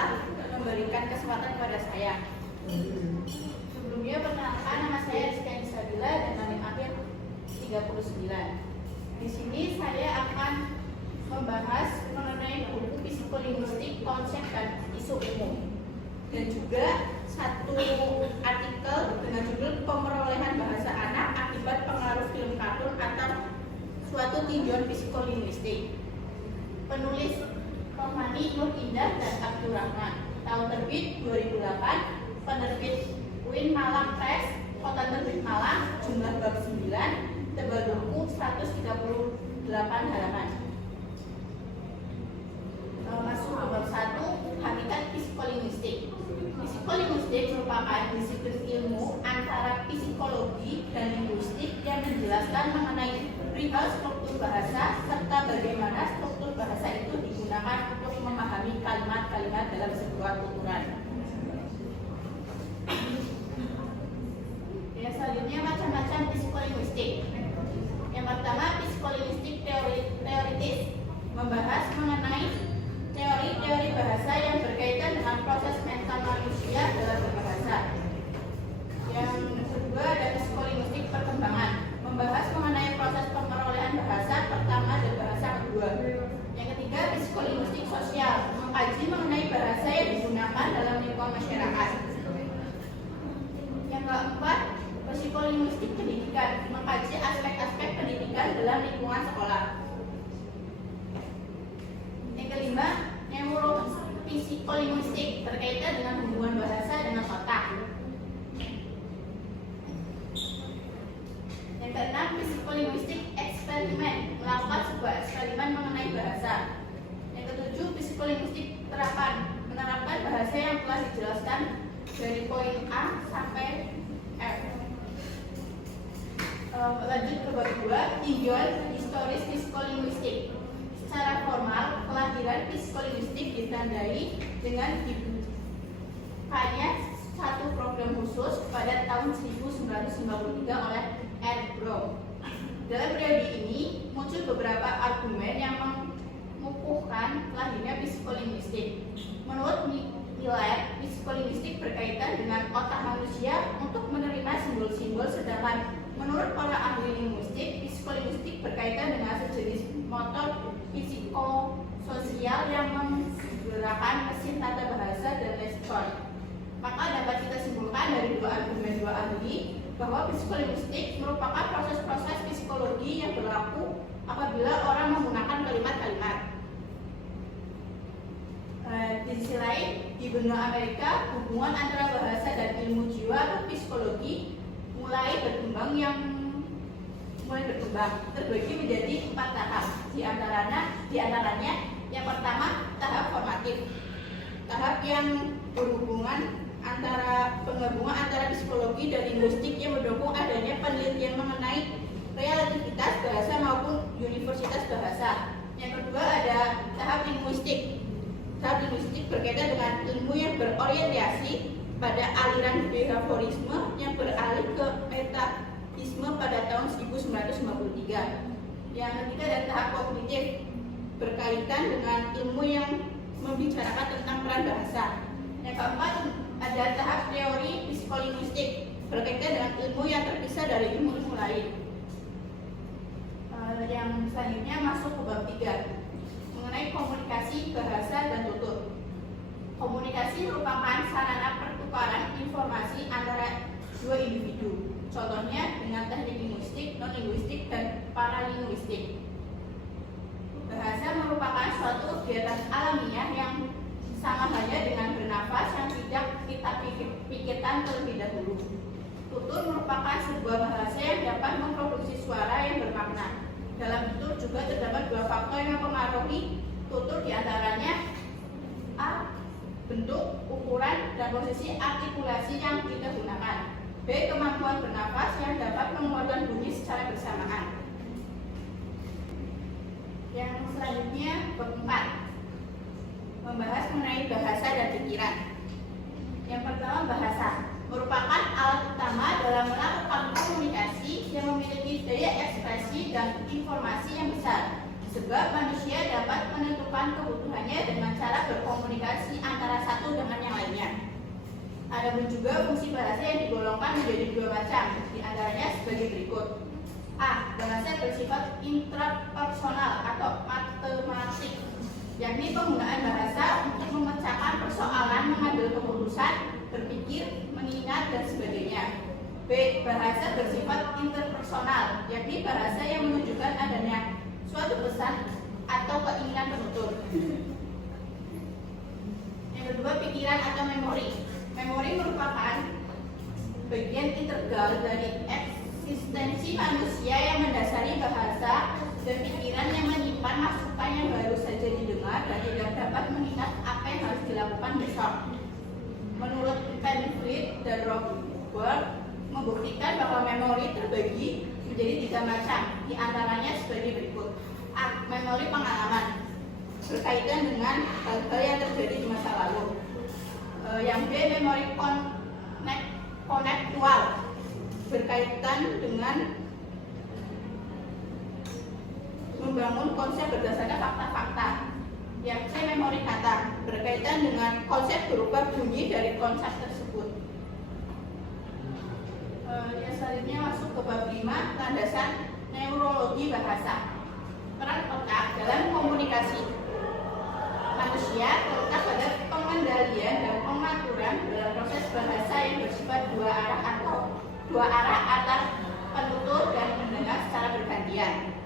telah memberikan kesempatan kepada saya. Sebelumnya perkenalkan, nama saya Rizka Nisabila dan NIM akhir 39. Di sini saya akan membahas mengenai buku psikolinguistik, konsep dan isu umum, dan juga satu artikel dengan judul pemerolehan bahasa anak akibat pengaruh film kartun atau suatu tinjauan psikolinguistik. Penulis Rohmani Nur Indah dan Abdurrahman. Tahun terbit 2008. Penerbit UIN Malang Press, Kota Terbit Malang. Jumlah bab 9. Tebal buku 138 halaman. Masuk ke bab 1. Habitat psikolinguistik. Psikolinguistik merupakan disiplin ilmu antara psikologi dan linguistik yang menjelaskan mengenai perihal struktur bahasa serta bagaimana struktur bahasa itu digunakan untuk memahami kalimat-kalimat dalam sebuah tuturan. Yang selanjutnya, macam-macam psikolinguistik. Yang pertama, psikolinguistik teoritis, membahas mengenai teori-teori bahasa yang berkaitan dengan proses mental manusia dalam berbahasa. Yang kedua, ada psikolinguistik perkembangan, membahas mengenai proses pemerolehan bahasa pertama dan bahasa kedua. Yang ketiga, psikolinguistik sosial, mengkaji mengenai bahasa yang digunakan dalam lingkungan masyarakat. Yang keempat, psikolinguistik pendidikan, mengkaji aspek-aspek pendidikan dalam lingkungan sekolah. Yang kelima, neuropsikolinguistik, berkaitan dengan hubungan bahasa dengan otak. Yang keenam, psikolinguistik eksperimen, melakukan sebuah eksperimen mengenai bahasa. Yang ketujuh, psikolinguistik terapan, menerapkan bahasa yang telah dijelaskan dari poin A sampai F. Lanjut ke bab 2, tinjauan historis psikolinguistik. Secara formal, kelahiran psikolinguistik ditandai dengan dibukanya satu program khusus pada tahun 1993 oleh R. Brown. Dalam periode ini muncul beberapa argumen yang mengukuhkan lahirnya psikolinguistik. Menurut Miller, psikolinguistik berkaitan dengan otak manusia untuk menerima simbol-simbol, sedangkan menurut para ahli linguistik, psikolinguistik berkaitan dengan sejenis motor psikososial yang menggerakkan mesin tata bahasa dan respon. Maka dapat kita simpulkan dari dua argumen dua ahli bahwa psikolinguistik merupakan proses-proses psikologi yang berlaku apabila orang menggunakan kalimat-kalimat. Di sisi lain, di benua Amerika, hubungan antara bahasa dan ilmu jiwa atau psikologi mulai berkembang terbagi menjadi 4 tahap. Di antaranya yang pertama, tahap formatif, tahap yang penggabungan antara psikologi dan linguistik yang mendukung adanya penelitian mengenai relativitas bahasa maupun universitas bahasa. Yang kedua, ada tahap linguistik. Tahap linguistik berkaitan dengan ilmu yang berorientasi pada aliran behaviorisme yang beralih ke metaisme pada tahun 1953. Yang ketiga, ada tahap kognitif, berkaitan dengan ilmu yang membicarakan tentang peran bahasa. Yang keempat, ada tahap teori psikolinguistik, berkaitan dengan ilmu yang terpisah dari ilmu-ilmu lain. Yang selanjutnya masuk ke bab 3, mengenai komunikasi bahasa dan tutur. Komunikasi merupakan sarana pertukaran informasi antara dua individu. Contohnya dengan teknik linguistik, non-linguistik, dan paralinguistik. Bahasa merupakan suatu kegiatan alamiah yang sama halnya dengan bernafas yang tidak kita pikirkan terlebih dahulu. Tutur merupakan sebuah bahasa yang dapat memproduksi suara yang bermakna. Dalam tutur juga terdapat dua faktor yang mempengaruhi tutur, diantaranya A. bentuk, ukuran, dan posisi artikulasi yang kita gunakan. B. kemampuan bernafas yang dapat mengeluarkan bunyi secara bersamaan. Yang selanjutnya, bab 4, membahas mengenai bahasa dan pikiran. Yang pertama, bahasa merupakan alat utama dalam melakukan komunikasi yang memiliki daya ekspresi dan informasi yang besar, sebab manusia dapat menentukan kebutuhannya dengan cara berkomunikasi antara satu Adapun juga fungsi bahasa yang digolongkan menjadi dua macam, di antaranya sebagai berikut. A. Bahasa bersifat intrapersonal atau matematik, yakni penggunaan bahasa untuk memecahkan persoalan, mengambil keputusan, berpikir, mengingat, dan sebagainya. B. Bahasa bersifat interpersonal, yakni bahasa yang menunjukkan adanya suatu pesan atau keinginan penutur. Yang kedua, pikiran atau memori. Memori merupakan bagian integral dari eksistensi manusia yang mendasari bahasa dan pikiran yang menyimpan masukan yang baru saja didengar dan tidak dapat mengingat apa yang harus dilakukan besok. Menurut Penfield dan Robert membuktikan bahwa memori terbagi menjadi tiga macam, di antaranya sebagai berikut. A. Memori pengalaman, berkaitan dengan hal-hal yang terjadi di masa lalu. Yang B. Memori kontekstual, berkaitan dengan membangun konsep berdasarkan fakta-fakta. Yang C. Memori kata, berkaitan dengan konsep berupa bunyi dari konsep tersebut. Yang selanjutnya masuk ke bab 5, landasan neurologi bahasa. Peran otak dalam komunikasi. Manusia terletak pada pengendalian dan pengaturan dalam proses bahasa yang bersifat dua arah antar penutur dan pendengar secara bergantian.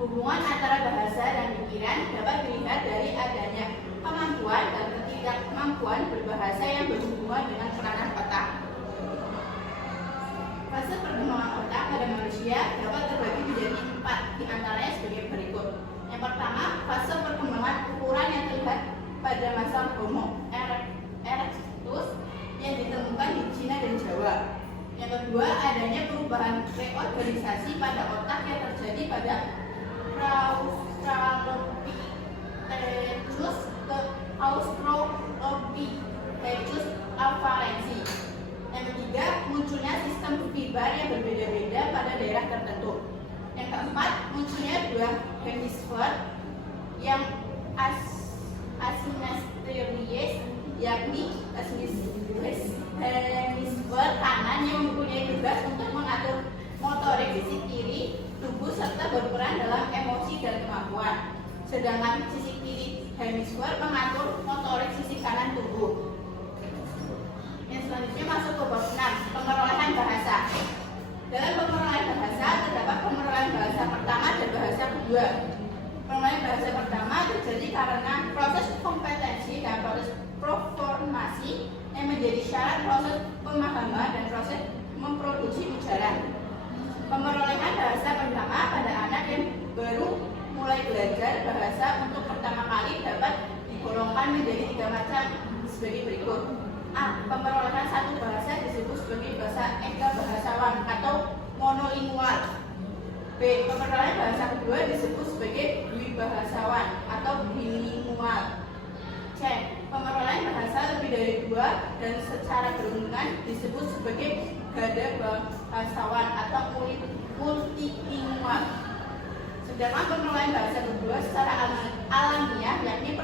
Hubungan antara bahasa dan pikiran dapat dilihat dari adanya kemampuan dan ketidakmampuan berbahasa yang berhubungan dengan peranan otak. Fase perkembangan otak pada manusia dapat terbagi menjadi 4, di antaranya sebagai berikut. Yang pertama, fase perkembangan ukuran yang terlihat pada masa Homo erectus yang ditemukan di Cina dan Jawa. Yang kedua, adanya perubahan reorganisasi pada otak yang terjadi pada Australopithecus ke Australopithecus afarensis. Yang ketiga, munculnya sistem fiber yang berbeda-beda pada daerah tertentu. Yang keempat, munculnya dua hemisfer yang asimetris, yakni hemisfer kanan yang mempunyai tugas untuk mengatur motorik sisi kiri tubuh serta berperan dalam emosi dan kemampuan. Sedangkan sisi kiri hemisfer mengatur motorik sisi kanan tubuh. Yang selanjutnya masuk ke bab 6, pemerolehan bahasa. Dalam pemerolehan bahasa terdapat pemerolehan bahasa pertama dan bahasa kedua. Pemerolehan bahasa pertama terjadi karena proses kompetensi dan proses performasi yang menjadi syarat proses pemahaman dan proses memproduksi ujaran. Pemerolehan bahasa pertama pada anak yang baru mulai belajar bahasa untuk pertama kali dapat digolongkan menjadi 3 macam sebagai berikut. A. Pemerolehan satu bahasa disebut sebagai bahasa eka bahasawan atau monolingual. B. Pemerolehan bahasa kedua disebut sebagai dwibahasawan atau bilingual. C. Pemerolehan bahasa lebih dari 2 dan secara berurutan disebut sebagai gada bahasawan atau multilingual. Sedangkan pemerolehan bahasa kedua secara alamiah, yakni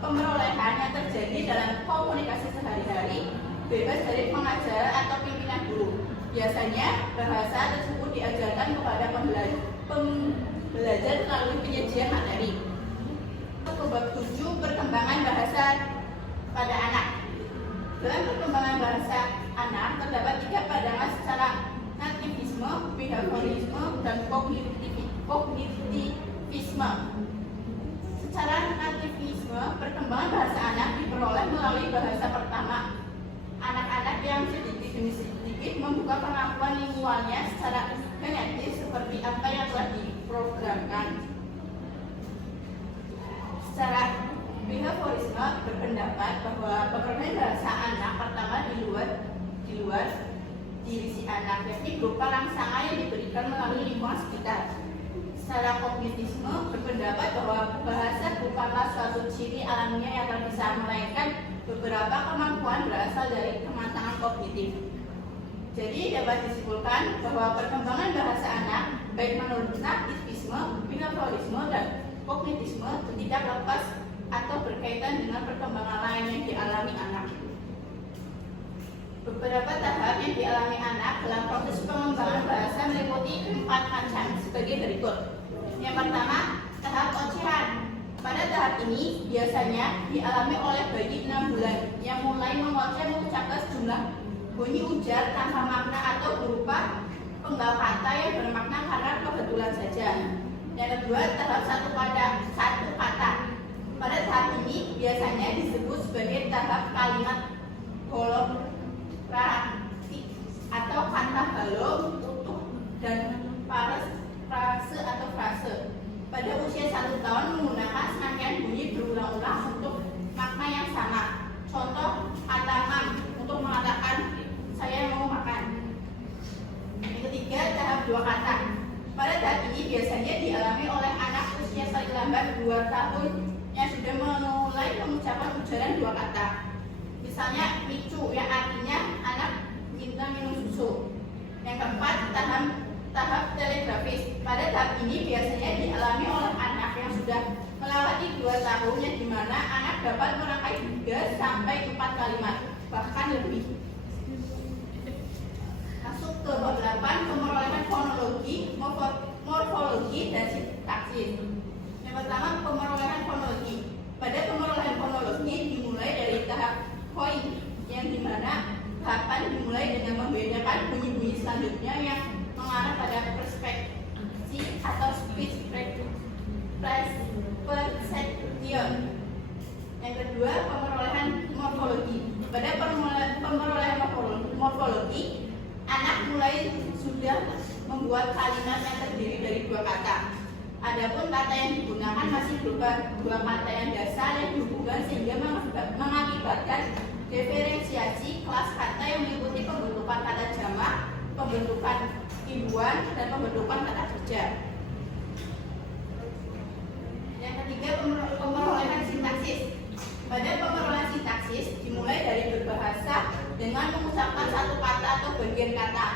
pemerolehan yang terjadi dalam komunikasi sehari-hari, bebas dari pengajar atau pimpinan guru. Biasanya bahasa tersebut diajarkan kepada pembelajar melalui penyajian materi. Bab 7, perkembangan bahasa pada anak. Dalam perkembangan bahasa anak terdapat 3 pandangan secara nativisme, behaviorisme, dan kognitivisme. Secara nativisme, perkembangan bahasa anak diperoleh melalui bahasa pertama. Anak-anak yang sedikit demi sedikit membuka kemampuan lingualnya secara genetis seperti apa yang telah diprogramkan. Secara behaviorisme berpendapat bahwa pemerolehan bahasa anak pertama di luar diri si anak, yakni berupa rangsangan yang diberikan melalui lingkungan sekitar. Secara kognitisme berpendapat bahwa bahasa bukanlah suatu ciri alamiah yang terpisah, melainkan beberapa kemampuan berasal dari kematangan kognitif. Jadi dapat disimpulkan bahwa perkembangan bahasa anak baik menurut nativisme, behaviorisme, dan kognitisme tidak lepas atau berkaitan dengan perkembangan lain yang dialami anak. Beberapa tahap yang dialami anak dalam proses pengembangan bahasa meliputi 4 macam sebagai berikut. Yang pertama, tahap ocehan. Pada tahap ini biasanya dialami oleh bayi 6 bulan yang mulai mengucapkan sejumlah bunyi ujar tanpa makna atau berupa penggal kata yang bermakna karena kebetulan saja. Yang kedua, tahap satu kata. Pada tahap ini biasanya disebut sebagai tahap kalimat holografik atau kata balon, utuh, dan frase atau frase. Pada usia 1 tahun menggunakan serangkaian bunyi berulang-ulang untuk makna yang sama. Contoh kata mam untuk mengatakan saya mau makan. Yang ketiga, tahap 2 kata. Pada tahap ini biasanya dialami oleh anak usia paling lambat 2 tahun yang sudah mulai mengucapkan ujaran 2 kata. Misalnya micu yang artinya anak minta minum susu. Yang keempat, tahap telegrafis. Pada tahap ini biasanya dialami oleh anak yang sudah melewati 2 tahun yang dimana anak dapat merangkai 3 sampai 4 kalimat, bahkan lebih. Masuk ke bab 8, pemerolehan fonologi, morfologi, dan sintaksis. Yang pertama, pemerolehan fonologi. Pada pemerolehan fonologi dimulai dari tahap poin, yang dimana tahapan dimulai dengan membedakan bunyi-bunyi selanjutnya yang mengarah pada perspektif atau speech perception. Yang kedua, pemerolehan morfologi. Pada pemerolehan morfologi, anak mulai sudah membuat kalimat yang terdiri dari 2 kata. Adapun kata yang digunakan masih berupa 2 kata yang dasar yang dihubungkan sehingga mengakibatkan diferensiasi kelas kata yang meliputi pembentukan kata jamak, pembentukan imbuhan, dan pembentukan kata kerja. Yang ketiga, pemerolehan sintaksis. Pada pemerolehan sintaksis dimulai dari berbahasa dengan mengucapkan 1 kata atau bagian kata.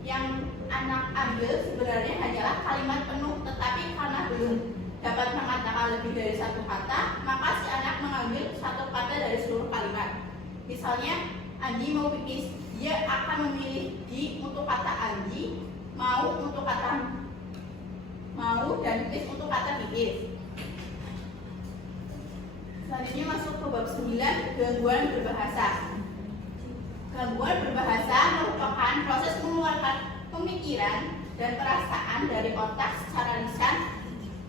Yang anak ambil sebenarnya hanyalah kalimat penuh, tetapi karena belum dapat mengatakan lebih dari 1 kata, maka si anak mengambil 1 kata dari seluruh kalimat. Misalnya, Andi mau pipis, dia akan memilih di untuk kata Andi, mau untuk kata mau, dan pipis untuk kata pipis. Selanjutnya masuk ke bab 9, gangguan berbahasa. Gangguan berbahasa merupakan proses mengeluarkan pemikiran dan perasaan dari otak secara lisan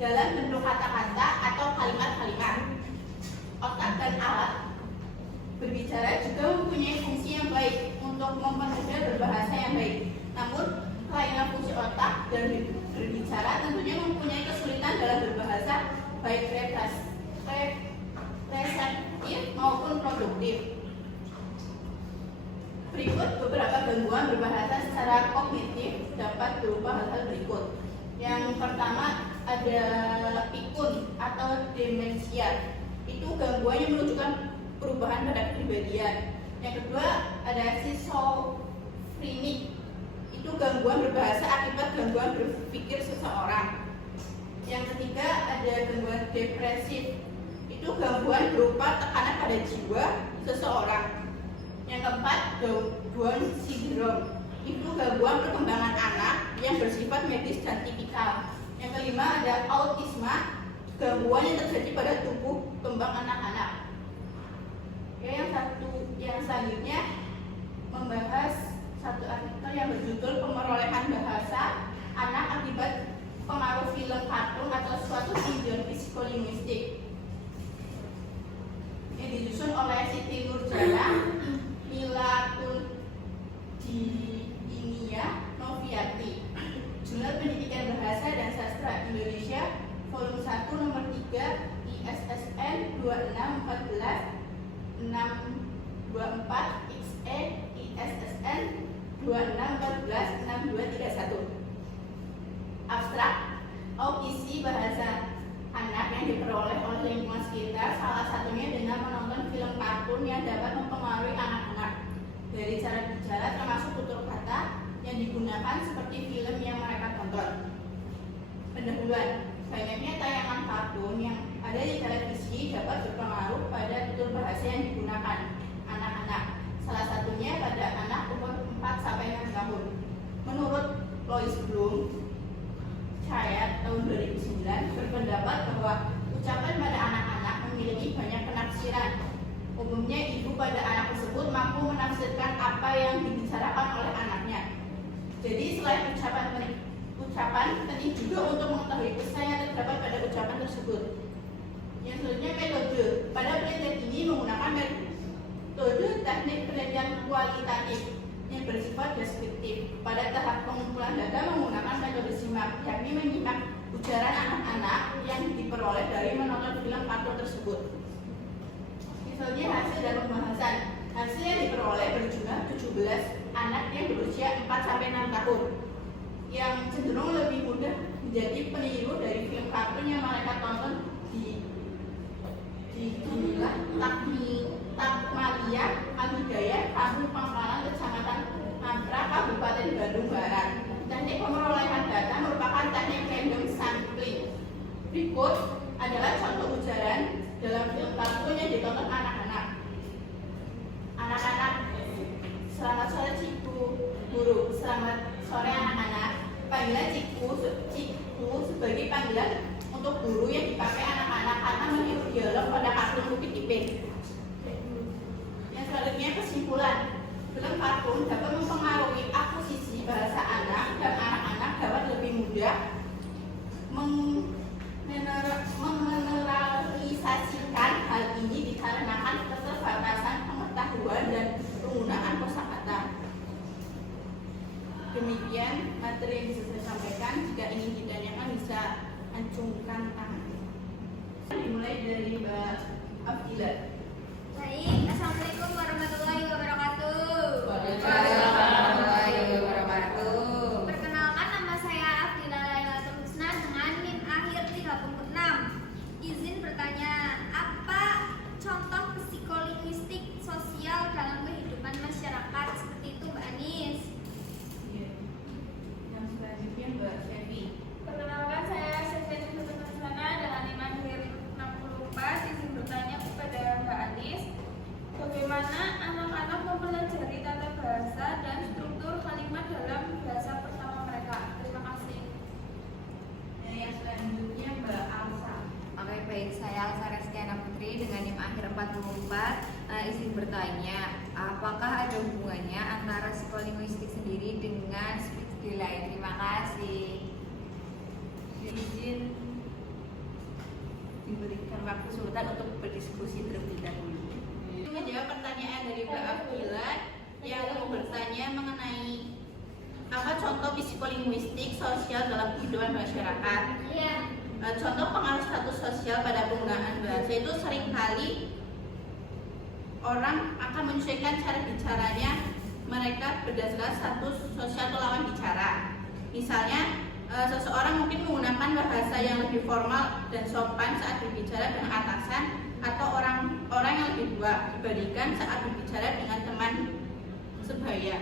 dalam bentuk kata-kata atau kalimat-kalimat. Otak dan alat berbicara juga mempunyai fungsi yang baik untuk mempermudah berbahasa yang baik. Namun, kelainan fungsi otak dan berbicara tentunya mempunyai kesulitan dalam berbahasa, baik reseptif maupun produktif. Berikut beberapa gangguan berbahasa secara kognitif dapat berupa hal-hal berikut. Yang pertama ada pikun atau demensia. Itu gangguan yang menunjukkan perubahan pada kepribadian. Yang kedua ada schizofrenik. Itu gangguan berbahasa akibat gangguan berpikir seseorang. Yang ketiga ada gangguan depresif. Itu gangguan berupa tekanan pada jiwa seseorang. Yang keempat, Down syndrome. Itu gangguan perkembangan anak yang bersifat medis dan tipikal. Yang kelima ada autisme, gangguan yang terjadi pada tubuh kembang anak-anak. Yang selanjutnya membahas satu artikel yang berjudul pemerolehan bahasa anak akibat pengaruh film kartun atau suatu simbiosis psikolinguistik. Yang disusun oleh Siti Nurjana, Mila Kuldinia Noviati. Jurnal Pendidikan Bahasa dan Sastra Indonesia Volume 1 nomor 3 ISSN 2614-624 XE ISSN 2614-6231. Abstrak, audisi bahasa anak yang diperoleh oleh lingkungan sekitar, salah satunya dengan menonton film kartun yang dapat mempengaruhi anak-anak dari cara bicara termasuk tutur kata yang digunakan seperti film yang mereka tonton. Pendahuluan, banyaknya tayangan kartun yang ada di televisi dapat berpengaruh pada tutur bahasa yang digunakan anak-anak. Salah satunya pada pada anak tersebut mampu menafsirkan apa yang dibicarakan oleh anaknya. Jadi selain ucapan penting juga untuk mengetahui pesan yang terdapat pada ucapan tersebut. Yang selanjutnya metode. Pada penelitian ini menggunakan metode teknik penelitian kualitatif yang bersifat deskriptif. Pada tahap pengumpulan data menggunakan metode simak, yakni menyimak ujaran anak-anak yang diperoleh dari menonton film kartun tersebut. Misalnya hasil dan pembahasan. Hasil yang diperoleh berjumlah 17 anak yang berusia 4-6 tahun yang cenderung lebih mudah menjadi peniru dari film kartun yang mereka tonton di inilah Takmalia Al-Hidayah, Kampung Pangkalan, Kecamatan Ampra, Kabupaten Bandung Barat. Teknik pemerolehan data merupakan teknik random sampling. Berikut adalah contoh ujaran dalam film kartun yang ditonton anak-anak. Anak-anak, selamat sore Ciku. Guru, selamat sore anak-anak. Panggilan Ciku sebagai panggilan untuk guru yang dipakai anak-anak karena meniru dialog pada kartun Bukit Ipin. Yang selanjutnya kesimpulan. Film kartun dapat mempengaruhi akuisisi bahasa anak dan anak-anak dapat lebih mudah meneneralisasikan hal ini dikarenakan keterbatasan pengetahuan dan penggunaan kosakata. Demikian materi yang bisa saya sampaikan. Jika ingin ditanyakan bisa acungkan tangan. Dimulai dari Mbak Abdillah. Baik, Assalamualaikum warahmatullahi wabarakatuh. Waalaikumsalam warahmatullahi wabarakatuh. Perkenalkan, nama saya Abdillah Lailatul Husna dengan NIM akhir 36. Izin bertanya, apa contoh psikolinguistik sosial dalam kehidupan masyarakat seperti itu, Mbak Anis? Yang selanjutnya Mbak Sevi. Perkenalkan, saya Sefeni Sutasana dengan NIM akhir 64. Izin bertanya kepada Mbak Anis, bagaimana anak-anak mempelajari tata bahasa dan struktur kalimat dalam bahasa pertama mereka? Terima kasih. Yang selanjutnya Mbak Alsa. Oke, baik, saya Alsa Reskiana Putri dengan NIM akhir 44. Izin bertanya, apakah ada hubungannya antara psikolinguistik sendiri dengan speech delay? Terima kasih. Izin diberikan waktu sultan untuk berdiskusi terlebih dahulu. Menjawab pertanyaan dari Mbak Abdillah yang mau bertanya mengenai apa contoh psikolinguistik sosial dalam kehidupan masyarakat. Iya. Contoh pengaruh status sosial pada penggunaan bahasa itu seringkali orang akan menyesuaikan cara bicaranya mereka berdasarkan status sosial atau lawan bicara. Misalnya seseorang mungkin menggunakan bahasa yang lebih formal dan sopan saat berbicara dengan atasan atau orang yang lebih tua dibandingkan saat berbicara dengan teman sebaya.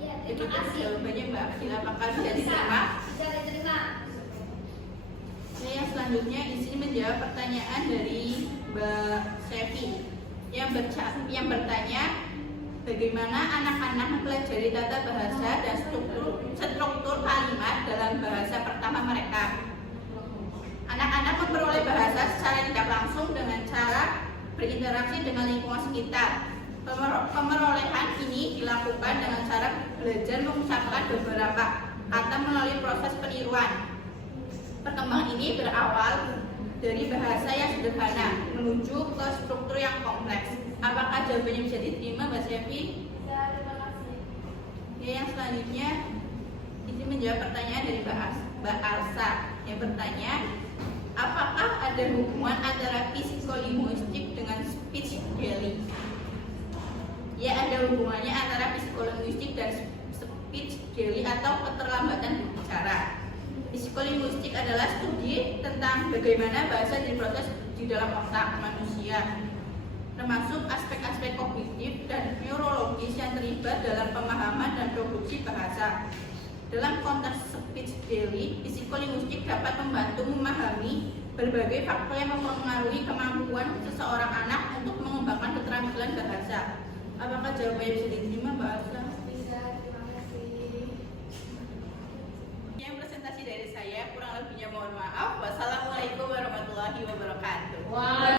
Iya, Itu terima kasih. jawabannya Mbak Abdillah. Apakah bisa diterima? Bisa diterima. Yang selanjutnya izin menjawab pertanyaan dari Mbak Sevi yang bertanya bagaimana anak-anak mempelajari tata bahasa dan struktur kalimat dalam bahasa pertama mereka. Anak-anak memperoleh bahasa secara tidak langsung dengan cara berinteraksi dengan lingkungan sekitar. Pemerolehan ini dilakukan dengan cara belajar mengucapkan beberapa kata melalui proses peniruan. Perkembangan ini berawal dari bahasa yang sederhana menuju ke struktur yang kompleks. Apakah jawabannya bisa diterima, Mbak Sevi? Bisa, terima kasih. Yang selanjutnya ini menjawab pertanyaan dari Mbak Alsa yang bertanya, apakah ada hubungan antara psikolinguistik dengan speech delay? Ya, ada hubungannya antara psikolinguistik dan speech delay atau keterlambatan berbicara. Psikolinguistik adalah studi tentang bagaimana bahasa diproses di dalam otak manusia, termasuk aspek-aspek kognitif dan neurologis yang terlibat dalam pemahaman dan produksi bahasa. Dalam konteks speech delay, psikolinguistik dapat membantu memahami berbagai faktor yang mempengaruhi kemampuan seseorang anak untuk mengembangkan keterampilan bahasa. Apakah jawabannya bisa diterima, Mbak Asla? Bisa, terima kasih. Yang presentasi dari saya, kurang lebihnya mohon maaf. Wassalamualaikum warahmatullahi wabarakatuh.